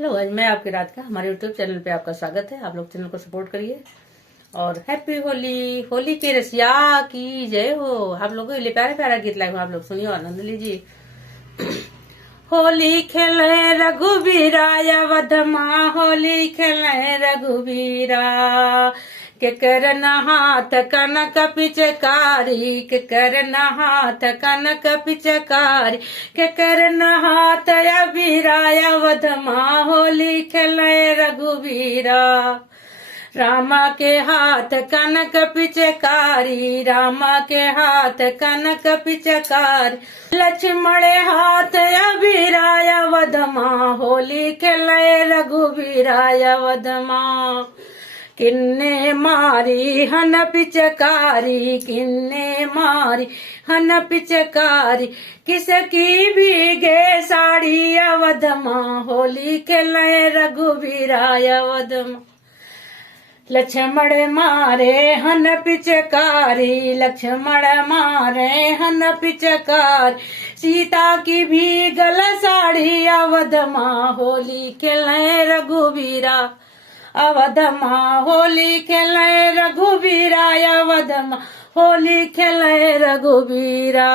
Hello guys, मैं आपकी रात का हमारे यूट्यूब चैनल पे आपका स्वागत है। आप लोग चैनल को सपोर्ट करिए और हैप्पी होली। होली के रसिया की जय हो। आप लोगों के लिए प्यारा प्यारा गीत लाए हो, आप लोग सुनिए और आनंद लीजिए। होली खेले रघुबीरा अवधमा, होली खेले रघुबीरा के करन हाथ कनक पिचकारी, के करन हाथ कनक पिचकारी, के करन हाथ अबीरा अवधमा, होली खेले रघुबीरा। रामा के हाथ कनक पिचकारी, रामा के हाथ कनक पिचकारी, लक्ष्मण हाथ अबीरा अवधमा, होली खेले रघुबीरा अवधमा। किन्ने मारी हन पिचकारी, किन्ने मारी हन पिचकारी, किसकी भीगे साड़ी अवधमा, होली खेले रघुबीरा अवधमा। लक्ष्मण मारे हन पिचकारी, लक्ष्मण मारे हन पिचकारी, सीता की भी गल साड़ी अवधमा, होली खेले रघुबीरा अवधमा, होली खेले रघुबीरा अवधमा, होली खेले रघुबीरा।